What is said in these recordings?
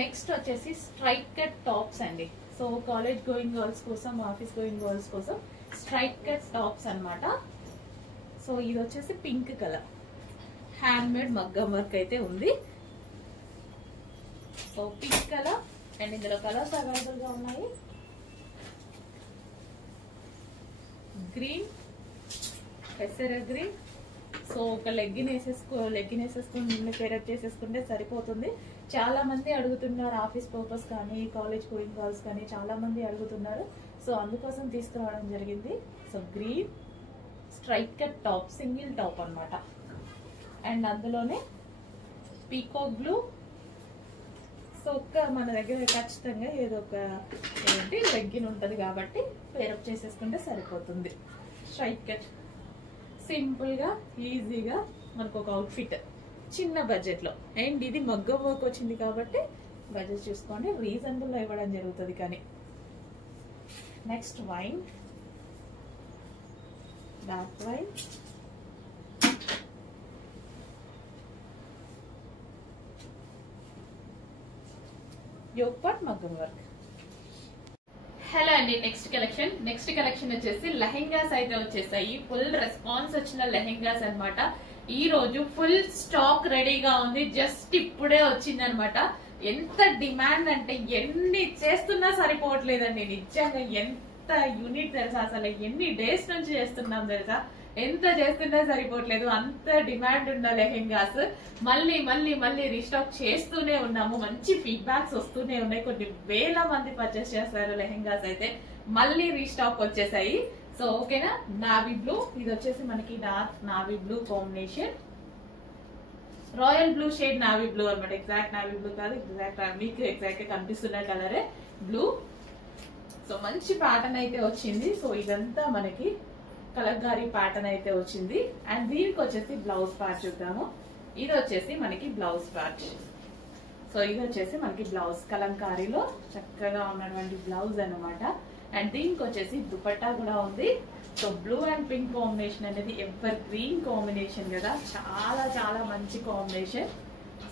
Next వచ్చేసి straight cut tops అండి. So college going girls కోసం, ఆఫీస్ గోయింగ్ గర్ల్స్ కోసం స్ట్రైట్ కట్ టాప్స్ అన్నమాట. సో ఇది వచ్చేసి పింక్ కలర్, హ్యాండ్ మేడ్ మగ్గం వర్క్ అయితే ఉంది. సో పింక్ కలర్ అండ్ ఇందులో కలర్స్ అవైలబుల్ గా ఉన్నాయి. గ్రీన్, పెసర గ్రీన్. సో ఒక లెగ్గిన్ వేసేసుకుని పేరప్ చేసేసుకుంటే సరిపోతుంది. చాలా మంది అడుగుతున్నారు, ఆఫీస్ పర్పస్ కానీ కాలేజ్ గోయింగ్ గర్ల్స్ కానీ చాలా మంది అడుగుతున్నారు. సో అందుకోసం తీసుకురావడం జరిగింది. So green straight cut top, single top అన్నమాట. అండ్ అందులోనే పీకాక్ బ్లూ. సో మన దగ్గర ఖచ్చితంగా ఏదో ఒక ఏంటి లెగ్గిన్ ఉంటుంది కాబట్టి పేరప్ చేసేసుకుంటే సరిపోతుంది. స్ట్రైట్ కట్ సింపుల్ గా ఈజీగా మనకు ఒక అవుట్ఫిట్ చిన్న బడ్జెట్ లో. అండ్ ఇది మగ్గం వర్క్ వచ్చింది కాబట్టి బడ్జెట్ చూసుకోండి, రీజనబుల్ లో ఇవ్వడం జరుగుతుంది. కానీ next wine, dark wine, yoke part మగ్గం వర్క్. హలో అండి, నెక్స్ట్ కలెక్షన్ వచ్చేసి లెహెంగాస్ అయితే వచ్చేసాయి. ఫుల్ రెస్పాన్స్ వచ్చిన లెహెంగాస్ అన్నమాట. ఈ రోజు ఫుల్ స్టాక్ రెడీగా ఉంది, జస్ట్ ఇప్పుడే వచ్చింది అనమాట. ఎంత డిమాండ్ అంటే ఎన్ని చేస్తున్నా సరిపోవట్లేదండి. నిజంగా ఎంత యూనిట్ తెలుసా, అసలు ఎన్ని డేస్ నుంచి చేస్తున్నాం తెలుసా, ఎంత చేస్తున్నా సరిపోవట్లేదు, అంత డిమాండ్ ఉన్న లెహెంగాస్ మళ్ళీ మళ్ళీ మళ్ళీ రీస్టాక్ చేస్తూనే ఉన్నాము. మంచి ఫీడ్బ్యాక్స్ వస్తూనే ఉన్నాయి. కొన్ని వేల మంది పర్చేస్ చేస్తారు లెహెంగాస్ అయితే. మళ్ళీ రీస్టాక్ వచ్చేసాయి. సో ఓకేనా. నావీ బ్లూ, ఇది వచ్చేసి మనకి dark navy blue combination, royal blue shade navy blue అనమాట. ఎగ్జాక్ట్ నావీ బ్లూ కాదు, మీకు ఎగ్జాక్ట్ గా కనిపిస్తున్న కలరే బ్లూ. సో మంచి ప్యాటర్న్ అయితే వచ్చింది. సో ఇదంతా మనకి కలంకారీ ప్యాటర్న్ అయితే వచ్చింది. అండ్ దీనికి వచ్చేసి బ్లౌజ్ పార్ట్ చూద్దాము. ఇది వచ్చేసి మనకి బ్లౌజ్ పార్ట్. సో ఇది వచ్చేసి మనకి బ్లౌజ్ కలంకారీలో చక్కగా ఉన్నటువంటి బ్లౌజ్ అన్నమాట. అండ్ దీనికి వచ్చేసి దుపట్టా కూడా ఉంది. So blue and pink combination అనేది ఎవర్ గ్రీన్ కాంబినేషన్ కదా, చాలా చాలా మంచి combination.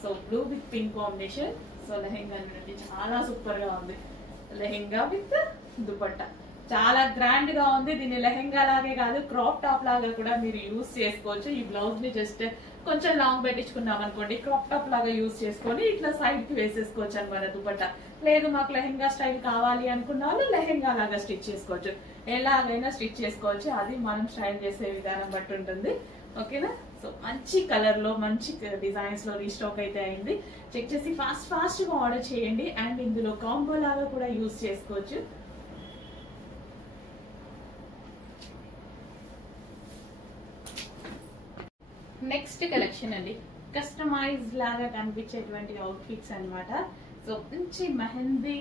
So blue with pink combination. So lehenga అనేది చాలా సూపర్ గా ఉంది. లెహెంగా విత్ దుపట్టా చాలా గ్రాండ్ గా ఉంది. దీన్ని లెహెంగా లాగే కాదు, క్రాప్ టాప్ లాగా కూడా మీరు యూజ్ చేసుకోవచ్చు. ఈ బ్లౌజ్ ని జస్ట్ కొంచెం లాంగ్ పెట్టించుకున్నాం అనుకోండి, క్రాప్ టాప్ లాగా యూజ్ చేసుకొని ఇట్లా సైడ్ కి వేసేసుకోవచ్చు అనమాట దుపట్టా. లేదు మాకు లెహెంగా స్టైల్ కావాలి అనుకున్న వాళ్ళు లెహెంగా లాగా స్టిచ్ చేసుకోవచ్చు, ఎలాగైనా స్టిచ్ చేసుకోవచ్చు. అది మనం స్టైల్ చేసే విధానం బట్టి ఉంటుంది. ఓకేనా. సో మంచి కలర్ లో మంచి డిజైన్స్ లో రీస్టాక్ అయితే అయింది. చెక్ చేసి ఫాస్ట్ గా ఆర్డర్ చేయండి. అండ్ ఇందులో కాంబో లాగా కూడా యూజ్ చేసుకోవచ్చు. నెక్స్ట్ కలెక్షన్ అండి, కస్టమైజ్ లాగా కనిపించేటువంటి అవుట్ఫిట్స్ అన్నమాట. సో మంచి mehndi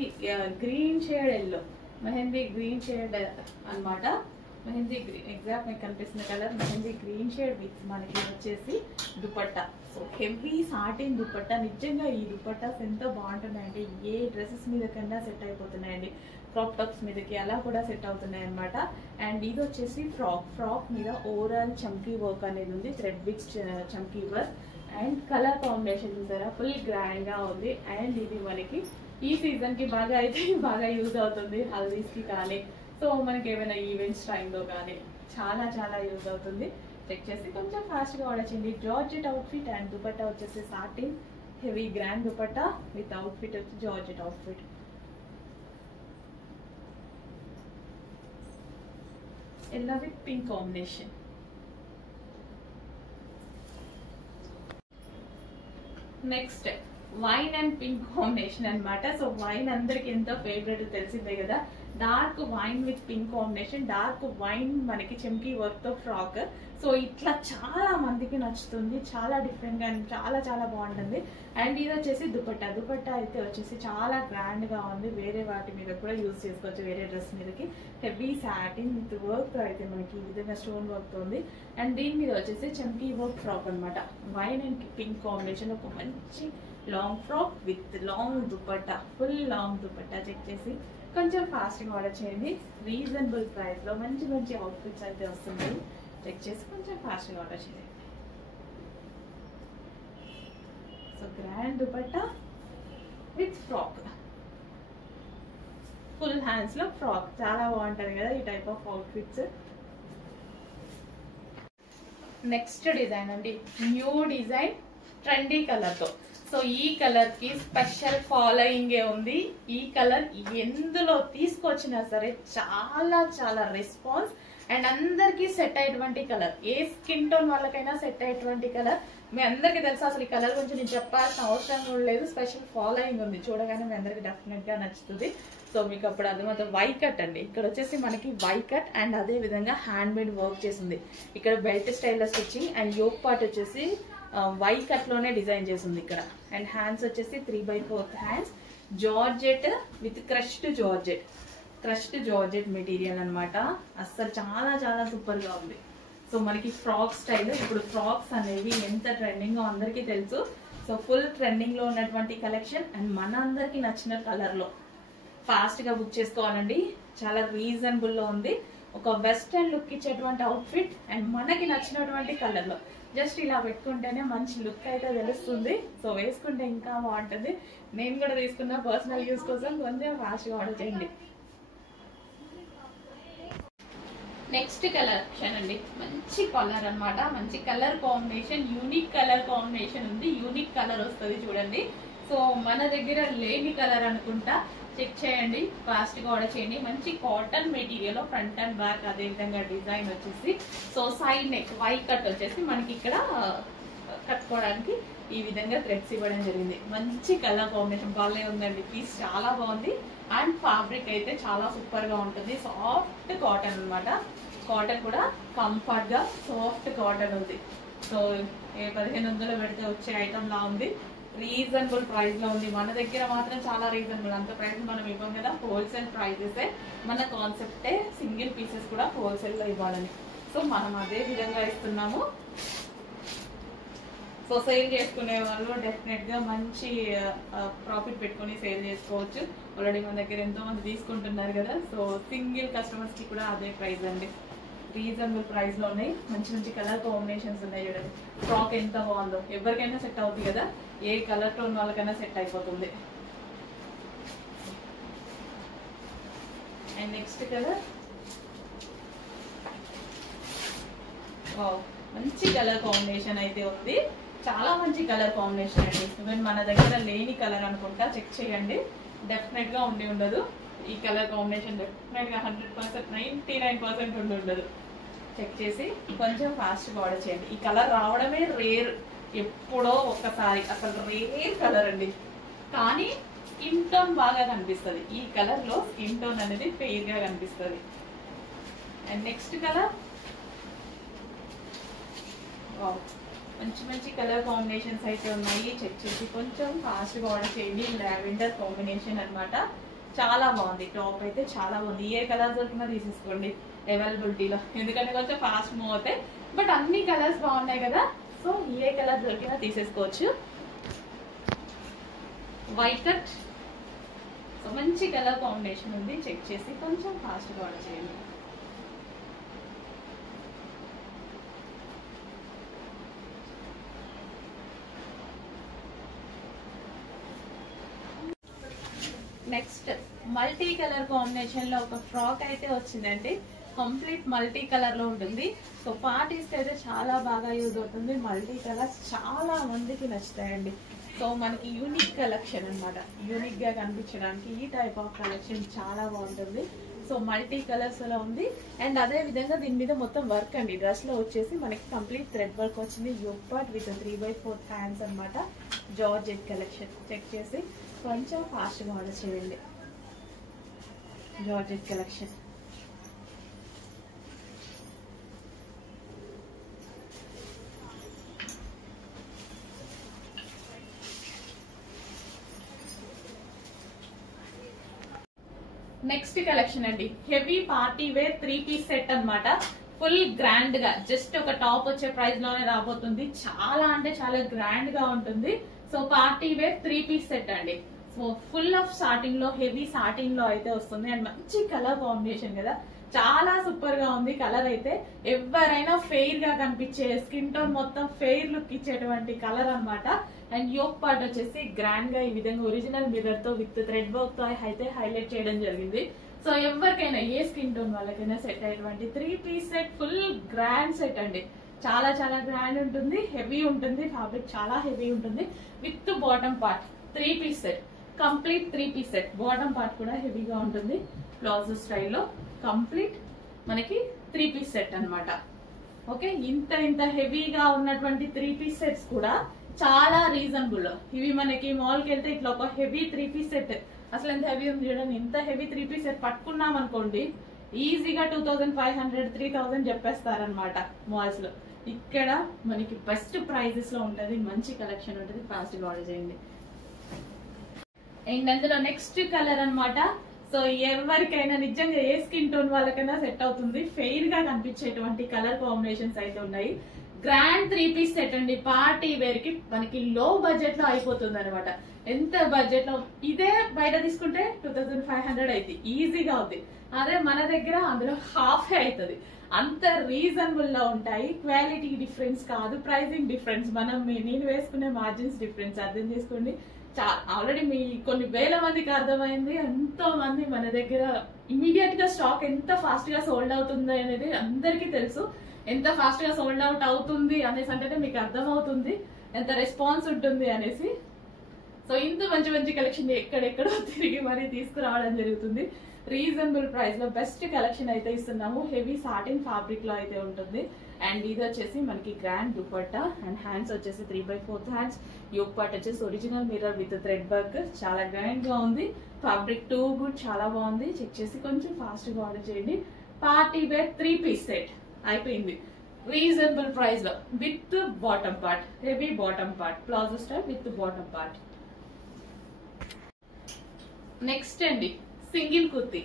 green shade yellow, mehndi green shade అన్నమాట. మెహందీ గ్రీన్ ఎగ్జాక్ట్ మీకు కనిపిస్తున్న colour mehndi green shade with మనకి వచ్చేసి dupatta. So heavy satin dupatta. నిజంగా ఈ దుపట్టాస్ ఎంతో బాగుంటున్నాయండి. ఏ డ్రెస్సెస్ మీద కన్నా సెట్ అయిపోతున్నాయండి, క్రాప్ టాప్స్ మీదకి అలా కూడా సెట్ అవుతున్నాయి అనమాట. అండ్ ఇది వచ్చేసి ఫ్రాక్ మీద ఓవరాల్ చమ్కీ వర్క్ అనేది ఉంది, థ్రెడ్ బిగ్ చమ్కీ వర్క్. అండ్ కలర్ కాంబినేషన్ చూసారా, ఫుల్ గ్రాండ్ గా ఉంది. అండ్ ఇది మనకి ఈ సీజన్ కి బాగా యూజ్ అవుతుంది, హల్దీస్ కి కానీ, సో మనకి ఏమైనా ఈవెంట్స్ టైంలో కానీ చాలా చాలా యూజ్ అవుతుంది. చెక్ చేసి కొంచెం ఫాస్ట్ గా ఆర్డర్ చేయండి. జార్జెట్ అవుట్ఫిట్ అండ్ దుపట్టా వచ్చేసి satin heavy grand dupatta with outfit వచ్చి georgette outfit. Yellow with pink combination. Next wine and pink combination అన్నమాట. సో వైన్ అందరికి ఎంతో ఫేవరెట్ తెలిసిందే కదా. Dark wine with pink combination. Dark wine మనకి చమ్కీ వర్క్ తో ఫ్రాక్. సో ఇట్లా చాలా మందికి నచ్చుతుంది, చాలా డిఫరెంట్ గా చాలా చాలా బాగుంటుంది. అండ్ ఇది వచ్చేసి దుపట్టా అయితే వచ్చేసి చాలా గ్రాండ్ గా ఉంది. వేరే వాటి మీద కూడా యూజ్ చేసుకోవచ్చు, వేరే డ్రెస్ మీదకి. హెవీ సాటిన్ విత్ వర్క్ అయితే మనకి ఈ విధంగా స్టోన్ వర్క్ తో ఉంది. అండ్ దీని మీద వచ్చేసి చమ్కీ వర్క్ ఫ్రాక్ అనమాట. వైన్ అండ్ పింక్ కాంబినేషన్ ఒక మంచి long frock with long dupatta, full long dupatta. Check చేసి కొంచెం ఫాస్ట్గా ఆర్డర్ చేయండి. రీజనబుల్ ప్రైస్ లో మంచి మంచి అవుట్ఫిట్స్ అయితే వస్తున్నాయి. చెక్ చేసి కొంచెం ఫాస్ట్గా ఆర్డర్ చేయండి. So grand dupatta with with frock, full hands లో ఫ్రాక్ చాలా బాగుంటది కదా ఈ type of outfits. Next design అండి, న్యూ డిజైన్ ట్రెండీ కలర్ తో. సో ఈ కలర్ కి స్పెషల్ ఫాలోయింగ్ ఉంది. ఈ కలర్ ఎందులో తీసుకొచ్చినా సరే చాలా చాలా రెస్పాన్స్ అండ్ అందరికి సెట్ అయ్యేటువంటి కలర్, ఏ స్కిన్ టోన్ వాళ్ళకైనా సెట్ అయ్యేటువంటి కలర్. మీ అందరికి తెలుసు, అసలు ఈ కలర్ గురించి నేను చెప్పాల్సిన అవసరం కూడా లేదు. స్పెషల్ ఫాలోయింగ్ ఉంది, చూడగానే మీ అందరికి డెఫినెట్ గా నచ్చుతుంది. సో మీకు అప్పుడు అర్థమవుతుంది. వై కట్ అండి, ఇక్కడ వచ్చేసి మనకి వై కట్ అండ్ అదే విధంగా హ్యాండ్ మేడ్ వర్క్ చేసింది. ఇక్కడ బెల్ట్ స్టైల్ లో స్టిచ్చింగ్ అండ్ యోక్ పార్ట్ వచ్చేసి వై కట్ లోనే డిజైన్ చేసింది ఇక్కడ. అండ్ హ్యాండ్స్ వచ్చేసి 3/4 hands, georgette with crushed georgette material అన్నమాట. అస్సలు చాలా చాలా సూపర్ గా ఉంది. సో మనకి ఫ్రాక్ స్టైల్, ఇప్పుడు ఫ్రాక్స్ అనేవి ఎంత ట్రెండింగ్ గా అందరికీ తెలుసు. సో ఫుల్ ట్రెండింగ్ లో ఉన్నటువంటి కలెక్షన్ అండ్ మన అందరికి నచ్చిన కలర్ లో ఫాస్ట్ గా బుక్ చేసుకోవాలండి. చాలా రీజనబుల్ లో ఉంది, ఒక వెస్టర్న్ లుక్ ఇచ్చేటువంటి అవుట్ఫిట్ అండ్ మనకి నచ్చినటువంటి కలర్ లో. జస్ట్ ఇలా పెట్టుకుంటేనే మంచి లుక్ అయితే తెలుస్తుంది. సో వేసుకుంటే ఇంకా బాగుంటుంది. నేను కూడా తీసుకున్న పర్సనల్ యూస్ కోసం, కొంచెం ఫాస్ట్ గా ఆర్డర్ చేయండి. నెక్స్ట్ కలెక్షన్ అండి, మంచి కలర్ అన్నమాట, మంచి colour combination, unique colour combination ఉంది. యూనిక్ కలర్ వస్తుంది చూడండి. సో మన దగ్గర లేని కలర్ అనుకుంటా, చెక్ చేయండి, ఫాస్ట్ గా ఆర్డర్ చేయండి. మంచి cotton material, front and back అదే విధంగా డిజైన్ వచ్చేసి. So side neck V cut వచ్చేసి మనకి ఇక్కడ కట్టుకోవడానికి ఈ విధంగా థ్రెడ్స్ ఇవ్వడం జరిగింది. మంచి కలర్ కాంబినేషన్ బాగా ఉందండి, పీస్ చాలా బాగుంది. అండ్ ఫ్యాబ్రిక్ అయితే చాలా సూపర్ గా ఉంటుంది. సాఫ్ట్ కాటన్ అన్నమాట, కాటన్ కూడా కంఫర్ట్ గా సాఫ్ట్ కాటన్ ఉంది. సో 1500 పెడితే వచ్చే ఐటమ్ లా ఉంది. రీజనబుల్ ప్రైస్ లో ఉంది. మన దగ్గర మాత్రం చాలా రీజనబుల్, అంత ప్రైస్ మనం ఇవ్వం కదా, హోల్సేల్ ప్రైజెస్. మన కాన్సెప్టే సింగిల్ పీసెస్ కూడా హోల్సేల్ లో ఇవ్వాలని. సో మనం అదే విధంగా ఇస్తున్నాము. సో సేల్ చేసుకునే వాళ్ళు డెఫినెట్ గా మంచి ప్రాఫిట్ పెట్టుకుని సేల్ చేసుకోవచ్చు. ఆల్రెడీ మన దగ్గర ఎంతో మంది తీసుకుంటున్నారు కదా. సో సింగిల్ కస్టమర్స్ కి కూడా అదే ప్రైస్ అండి, రీజనబుల్ ప్రైస్ లో ఉన్నాయి. మంచి మంచి కలర్ కాంబినేషన్స్ ఉన్నాయి చూడండి. ఫ్రాక్ ఎంత బాగుందో, ఎవరికైనా సెట్ అవుతుంది కదా, ఏ కలర్ టోన్ వాళ్ళకైనా సెట్ అయిపోతుంది. అండ్ నెక్స్ట్ కలర్, మంచి కలర్ కాంబినేషన్ అయితే ఉంది. చాలా మంచి కలర్ కాంబినేషన్ అండి. ఈవెన్ మన దగ్గర లేని కలర్ అనుకుంటా, చెక్ చేయండి, డెఫినెట్ గా ఉండి ఉండదు. ఈ కలర్ కాంబినేషన్ డెఫినెట్ గా 100%, 99% ఉండి ఉండదు. చెక్ చేసి కొంచెం ఫాస్ట్ గా ఆర్డర్ చేయండి. ఈ కలర్ రావడమే రేర్, ఎప్పుడో ఒక్కసారి, అసలు రేర్ కలర్ అండి. కానీ స్కిన్ టోన్ బాగా కనిపిస్తుంది. ఈ కలర్ లో స్కిన్ టోన్ అనేది ఫెయిర్ గా కనిపిస్తుంది. అండ్ నెక్స్ట్ కలర్, మంచి మంచి కలర్ కాంబినేషన్స్ అయితే ఉన్నాయి. చెక్ చేసి కొంచెం ఫాస్ట్ గా ఆర్డర్ చేయండి. లావెండర్ కాంబినేషన్ అన్నమాట, చాలా బాగుంది. టాప్ అయితే చాలా బాగుంది. ఏ కలర్ దొరికినా తీసేసుకోండి అవైలబిలిటీలో, ఎందుకంటే కొంచెం ఫాస్ట్ మూవ్ అవుతాయి. బట్ అన్ని కలర్స్ బాగున్నాయి కదా, సో ఏ కలర్ దొరికినా తీసేసుకోవచ్చు. వైట్ కట్, సో మంచి కలర్ కాంబినేషన్ ఉంది. చెక్ చేసి కొంచెం ఫాస్ట్ గా ఆర్డర్ చేయండి. నెక్స్ట్ మల్టీ కలర్ కాంబినేషన్ లో ఒక ఫ్రాక్ అయితే వచ్చిందండి. కంప్లీట్ మల్టీ కలర్ లో ఉంటుంది. సో పార్టీస్ అయితే చాలా బాగా యూజ్ అవుతుంది. మల్టీ కలర్స్ చాలా మందికి నచ్చుతాయండి. సో మనకి యూనిక్ కలెక్షన్ అన్నమాట, యూనిక్ గా కనిపించడానికి ఈ టైప్ ఆఫ్ కలెక్షన్ చాలా బాగుంటుంది. సో మల్టీ కలర్స్ లో ఉంది. అండ్ అదే విధంగా దీని మీద మొత్తం వర్క్ అండి. డ్రెస్ లో వచ్చేసి మనకి కంప్లీట్ థ్రెడ్ వర్క్ వచ్చింది. యోక్ పార్ట్ విత్ 3/4 హ్యాండ్స్ అన్నమాట. Georgette collection. చెక్ చేసి కొంచెం ఫాస్ట్ గా ఆర్డర్ చేయండి. Georgette collection. నెక్స్ట్ కలెక్షన్ అండి, heavy party wear 3-piece set అన్నమాట. ఫుల్ గ్రాండ్ గా, జస్ట్ ఒక టాప్ వచ్చే ప్రైస్ లోనే రాబోతుంది. చాలా అంటే చాలా గ్రాండ్ గా ఉంటుంది. So party wear 3-piece set అండి. సో ఫుల్ ఆఫ్ సాటిన్ లో, హెవీ సాటిన్ లో అయితే వస్తుంది. అండ్ మంచి కలర్ కాంబినేషన్ కదా, చాలా సూపర్ గా ఉంది కలర్ అయితే. ఎవరైనా ఫెయిర్ గా కనిపించే స్కిన్ టోన్ మొత్తం ఫెయిర్ లుక్ ఇచ్చేటువంటి కలర్ అన్నమాట. అండ్ యోక్ పార్ట్ వచ్చేసి గ్రాండ్ గా ఈ విధంగా ఒరిజినల్ మిర్రర్ తో విత్ థ్రెడ్ వర్క్ తో అయితే హైలైట్ చేయడం జరిగింది. సో ఎవరికైనా ఏ స్కిన్ టోన్ వాళ్ళకైనా సెట్ అయ్యేటువంటి 3 piece set, full grand set అండి. చాలా చాలా గ్రాండ్ ఉంటుంది, హెవీ ఉంటుంది, ఫ్యాబ్రిక్ చాలా హెవీ ఉంటుంది. With bottom part 3 piece set, complete 3 piece set. Bottom part కూడా హెవీగా ఉంటుంది. ప్లాజో స్టైల్లో కంప్లీట్ మనకి 3 పీస్ సెట్ అన్నమాట. ఓకే, ఇంత ఇంత హెవీగా ఉన్నటువంటి 3 పీస్ సెట్స్ కూడా చాలా రీజనబుల్. ఇవి మనకి మాల్ కి వెళ్తే ఇట్లా ఒక హెవీ 3 పీస్ సెట్, అసలు ఎంత హెవీ ఉంది చూడండి. ఇంత హెవీ 3 పీస్ సెట్ పట్టుకున్నాం అనుకోండి, ఈజీగా 2500 3000 చెప్పేస్తారనమాట మాల్స్ లో. ఇక్కడ మనకి బెస్ట్ ప్రైజెస్ లో ఉంటది, మంచి కలెక్షన్ ఉంటది. ఫాస్ట్ గా ఆర్డర్ చేయండి. అండ్ అందులో నెక్స్ట్ కలర్ అన్నమాట. సో ఎవరికైనా నిజంగా ఏ స్కిన్ టోన్ వాళ్ళకైనా సెట్ అవుతుంది. ఫెయిర్ గా కనిపించేటువంటి కలర్ కాంబినేషన్స్ అయితే ఉన్నాయి. గ్రాండ్ 3 పీస్ సెట్ అండి. పార్టీ వేర్ కి మనకి లో బడ్జెట్ లో అయిపోతుంది అనమాట. ఎంత బడ్జెట్ లో ఇదే బయట తీసుకుంటే 2500 అయితే ఈజీగా అవుతుంది. అదే మన దగ్గర అందులో హాఫ్ అవుతుంది. అంత రీజనబుల్ లో ఉంటాయి. క్వాలిటీ డిఫరెన్స్ కాదు, ప్రైసింగ్ డిఫరెన్స్. నేను వేసుకునే మార్జిన్స్ డిఫరెన్స్ అర్థం చేసుకోండి. ఆల్రెడీ మీ కొన్ని వేల మందికి అర్థమైంది. ఎంతో మంది మన దగ్గర ఇమీడియట్ గా స్టాక్ ఎంత ఫాస్ట్ గా సోల్డ్ అవుతుంది అనేది అందరికీ తెలుసు. ఎంత ఫాస్ట్ గా సోల్డ్ అవుట్ అవుతుంది అనేసి అంటే మీకు అర్థం అవుతుంది ఎంత రెస్పాన్స్ ఉంటుంది అనేసి. సో ఇంత మంచి మంచి కలెక్షన్ ఎక్కడెక్కడో తిరిగి మరీ తీసుకురావడం జరుగుతుంది. రీజనబుల్ ప్రైస్ లో బెస్ట్ కలెక్షన్ అయితే ఇస్తున్నాము. హెవీ సాటిన్ ఫ్యాబ్రిక్ లో అయితే ఉంటుంది. అండ్ ఇది వచ్చేసి మనకి గ్రాండ్ దుపట్టా. అండ్ హ్యాండ్స్ వచ్చేసి 3/4 హ్యాండ్స్. యోక్ పార్ట్ వచ్చేసి original mirror with thread work. చాలా గ్రాండ్ గా ఉంది. ఫ్యాబ్రిక్ టూ గుడ్, చాలా బాగుంది. చెక్ చేసి కొంచెం ఫాస్ట్ గా ఆర్డర్ చేయండి. పార్టీ వేర్ 3 పీస్ సెట్ అయిపోయింది రీజనబుల్ ప్రైస్ లో with bottom part, heavy bottom part, palazzo style with bottom part. Next అండి సింగిల్ కుర్తీ.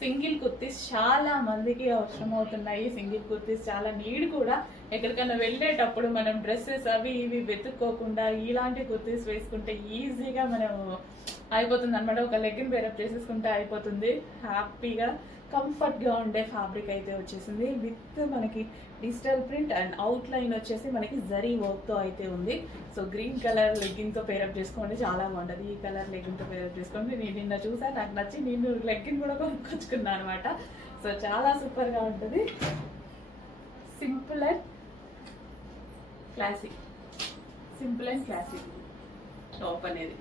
సింగిల్ కుర్తీస్ చాలా మందికి అవసరం అవుతున్నాయి. సింగిల్ కుర్తీస్ చాలా నీడ్ కూడా. ఎక్కడికైనా వెళ్ళేటప్పుడు మనం డ్రెస్సెస్ అవి ఇవి వెతుక్కోకుండా ఇలాంటి కుర్తీస్ వేసుకుంటే ఈజీగా మనం అయిపోతుంది అనమాట. ఒక లెగ్గిన్ వేరప్ చేసేసుకుంటే అయిపోతుంది. హ్యాపీగా కంఫర్ట్ గా ఉండే ఫ్యాబ్రిక్ అయితే వచ్చేసింది. విత్ మనకి digital print and out line వచ్చేసి మనకి జరీ వర్క్ తో అయితే ఉంది. సో గ్రీన్ కలర్ లెగ్గిన్ తో పేరప్ చేసుకోండి, చాలా బాగుంటది. ఈ కలర్ లెగ్గిన్ తో పేరప్ చేసుకోండి. నేను నిన్న చూసా, నాకు నచ్చి నేను లెగ్గిన్ కూడా కొనుక్కొచ్చుకున్నా అనమాట. సో చాలా సూపర్ గా ఉంటుంది. Simple and classic, simple and classic top అనేది.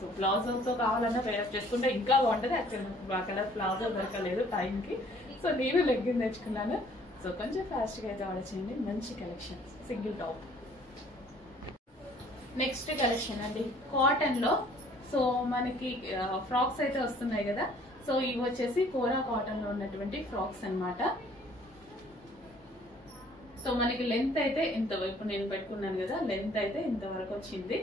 సో ప్లాజోతో కావాలన్నా పేరప్ చేసుకుంటే ఇంకా బాగుంటది. యాక్చువల్ ఆ కలర్ ప్లాజో దొరకలేదు టైంకి, సో నేను లెగ్గిన్ తెచ్చుకున్నాను. సో కొంచెం ఫాస్ట్ గా అయితే ఆర్డర్ చేయండి. మంచి collection single top. Next collection అండి కాటన్ లో. సో మనకి ఫ్రాక్స్ అయితే వస్తున్నాయి కదా. సో ఇవి వచ్చేసి కోరా కాటన్ లో ఉన్నటువంటి ఫ్రాక్స్ అన్నమాట. సో మనకి లెంత్ అయితే ఇంతవరకు నేను పెట్టుకున్నాను కదా, లెంత్ అయితే ఇంతవరకు వచ్చింది.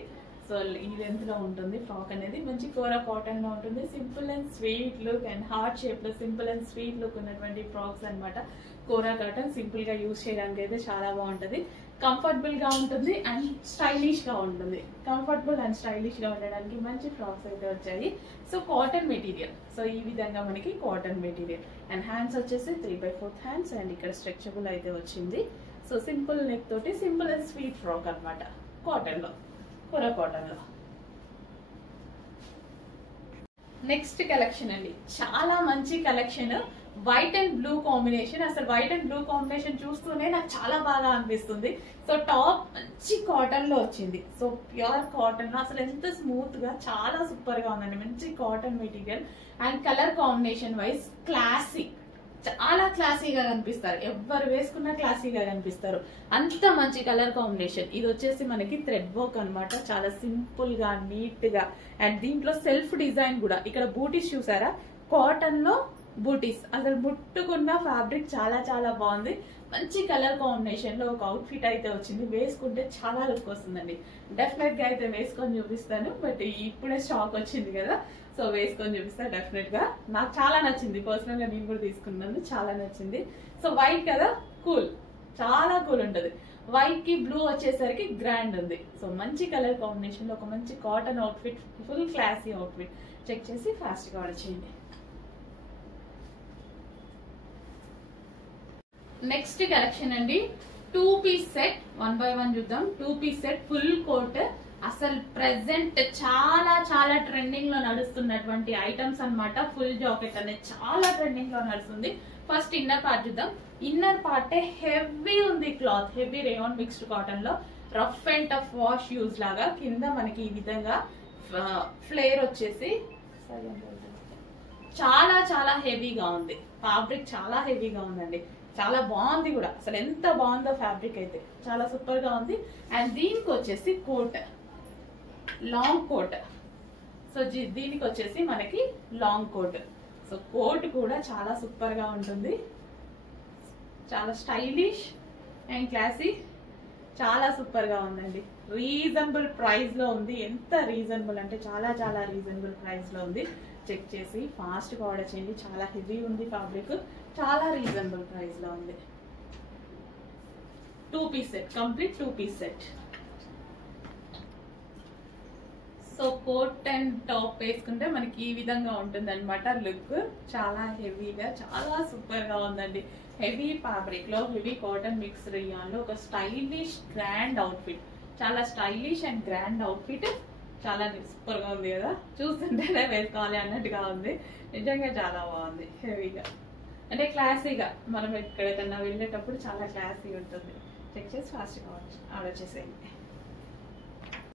సో ఈ లెంత్ లో ఉంటుంది ఫ్రాక్ అనేది. మంచి కోరా కాటన్ లో ఉంటుంది. Simple and sweet look and heart shape లో సింపుల్ అండ్ స్వీట్ లుక్ ఉన్నటువంటి ఫ్రాక్స్ అన్నమాట. కోరా కాటన్ సింపుల్ గా యూజ్ చేయడానికి అయితే చాలా బాగుంటది. కంఫర్టబుల్ గా ఉంటుంది అండ్ స్టైలిష్ గా ఉంటుంది. కంఫర్టబుల్ అండ్ స్టైలిష్ గా ఉండడానికి మంచి ఫ్రాక్స్ అయితే వచ్చాయి. So cotton material. సో ఈ విధంగా మనకి కాటన్ మెటీరియల్. అండ్ హ్యాండ్స్ వచ్చేసి 3/4 హ్యాండ్స్. అండ్ ఇక్కడ స్ట్రెచబుల్ అయితే వచ్చింది. సో సింపుల్ నెక్ తోటి సింపుల్ అండ్ స్వీట్ ఫ్రాక్ అన్నమాట కాటన్ లో, కోరా కాటన్ లో. నెక్స్ట్ కలెక్షన్ అండి చాలా మంచి collection. White and blue combination. అసలు వైట్ అండ్ బ్లూ కాంబినేషన్ చూస్తూనే నాకు చాలా బాగా అనిపిస్తుంది. సో టాప్ మంచి కాటన్ లో వచ్చింది. సో ప్యూర్ కాటన్ లో అసలు ఎంత స్మూత్ గా చాలా సూపర్ గా ఉందండి. మంచి cotton material and colour combination wise classic, చాలా క్లాసీగా కనిపిస్తారు. ఎవరు వేసుకున్నా క్లాసీగా కనిపిస్తారు. అంత మంచి కలర్ కాంబినేషన్. ఇది వచ్చేసి మనకి థ్రెడ్ వర్క్ అన్నమాట. చాలా సింపుల్ గా నీట్ గా. అండ్ దీంట్లో సెల్ఫ్ డిజైన్ కూడా. ఇక్కడ బూటీస్ చూసారా, కాటన్ లో బూటీస్. అసలు ముట్టుకున్న ఫ్యాబ్రిక్ చాలా చాలా బాగుంది. మంచి కలర్ కాంబినేషన్ లో ఒక అవుట్ ఫిట్ అయితే వచ్చింది. వేసుకుంటే చాలా లుక్ వస్తుందండి. డెఫినెట్ గా అయితే వేసుకొని చూపిస్తాను. బట్ ఇప్పుడే స్టాక్ వచ్చింది కదా, సో వేసుకొని చూపిస్తా డెఫినెట్ గా. నాకు చాలా నచ్చింది. పర్సనల్ గా నేను కూడా తీసుకున్నాను, చాలా నచ్చింది. సో వైట్ కదా, కూల్, చాలా కూల్ ఉంటది. వైట్ కి బ్లూ వచ్చేసరికి గ్రాండ్ ఉంది. సో మంచి కలర్ కాంబినేషన్ లో ఒక మంచి cotton outfit, full classy outfit. Check చేసి ఫాస్ట్ గా ఆర్డర్ చేయండి. నెక్స్ట్ కలెక్షన్ అండి 2 పీస్ సెట్. 1 by 1 చూద్దాం. 2 పీస్ సెట్ ఫుల్ కోట్. అసలు ప్రెసెంట్ చాలా చాలా ట్రెండింగ్ లో నడుస్తున్నటువంటి ఐటమ్స్ అన్నమాట. ఫుల్ జాకెట్ అనేది చాలా ట్రెండింగ్ లో నడుస్తుంది. ఫస్ట్ ఇన్నర్ పార్ట్ చూద్దాం. ఇన్నర్ పార్ట్ హెవీ ఉంది cloth, heavy rayon mixed cotton లో rough and tough wash use లాగా. కింద మనకి ఈ విధంగా ఫ్లేర్ వచ్చేసి చాలా చాలా హెవీగా ఉంది. ఫ్యాబ్రిక్ చాలా హెవీగా ఉందండి, చాలా బాగుంది కూడా. అసలు ఎంత బాగుందో ఫ్యాబ్రిక్ అయితే, చాలా సూపర్ గా ఉంది. అండ్ దీనికి వచ్చేసి కోట్, లాంగ్ కోట్. సో దీనికి వచ్చేసి మనకి లాంగ్ కోట్. సో కోట్ కూడా చాలా సూపర్ గా ఉంటుంది, చాలా స్టైలిష్ అండ్ క్లాసీ, చాలా సూపర్ గా ఉందండి. రీజనబుల్ ప్రైస్ లో ఉంది. ఎంత రీజనబుల్ అంటే చాలా చాలా రీజనబుల్ ప్రైస్ లో ఉంది. చెక్ చేసి ఫాస్ట్ గా ఆర్డర్ చేయండి. చాలా హెవీ ఉంది ఫ్యాబ్రిక్, చాలా రీజనబుల్ ప్రైస్ లో ఉంది. 2 piece set, complete 2 piece set. So coat and top వేసుకుంటే మనకి ఈ విధంగా ఉంటుంది అనమాట లుక్. చాలా హెవీగా, చాలా సూపర్ గా ఉందండి. హెవీ ఫ్యాబ్రిక్ లో, హెవీ కాటన్ మిక్స్ రేయాన్ లో ఒక స్టైలిష్ గ్రాండ్ అవుట్ఫిట్. చాలా స్టైలిష్ అండ్ గ్రాండ్ అవుట్ఫిట్, చాలా సూపర్ గా ఉంది కదా. చూస్తుంటేనే వేసుకోవాలి అన్నట్టుగా ఉంది. నిజంగా చాలా బాగుంది. హెవీగా అంటే క్లాసీగా, మనం ఎక్కడికన్నా వెళ్ళేటప్పుడు చాలా క్లాసీ ఉంటుంది. చెక్ చేసి ఫాస్ట్గా ఆర్డర్ చేసేయండి.